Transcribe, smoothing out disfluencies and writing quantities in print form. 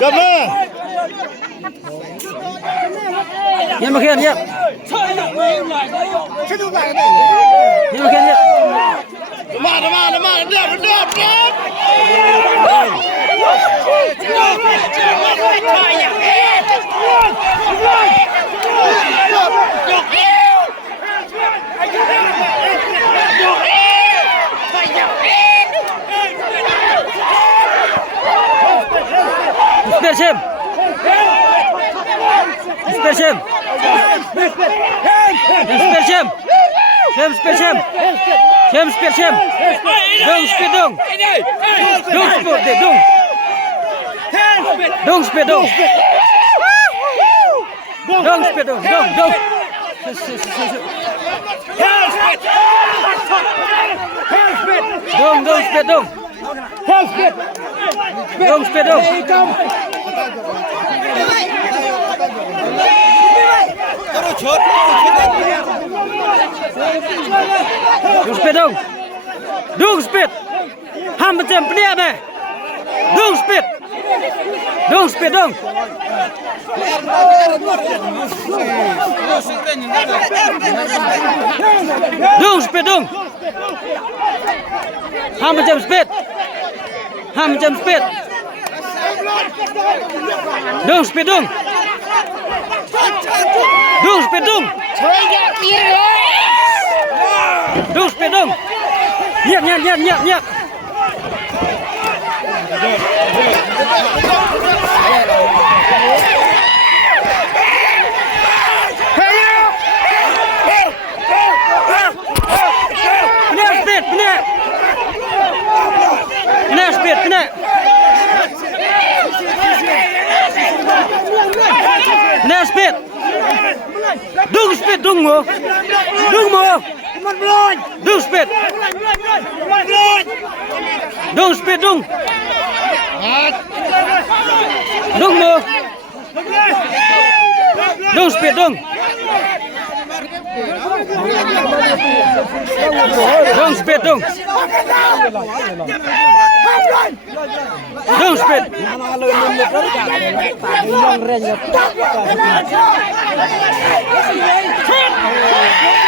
Cầm lên. Nhân mà khiên nhé. Nhân mà khiên nhé. Nó mà, đập. Specie. Dung spit. Ham macam pelik ni. Dung spit. Dung. Ham macam spit. Dung spit. Nhạc. Dung mo. Dung spit. Dung spit. Dung mo. Dung spit. Dung spit. Dung spit. Yang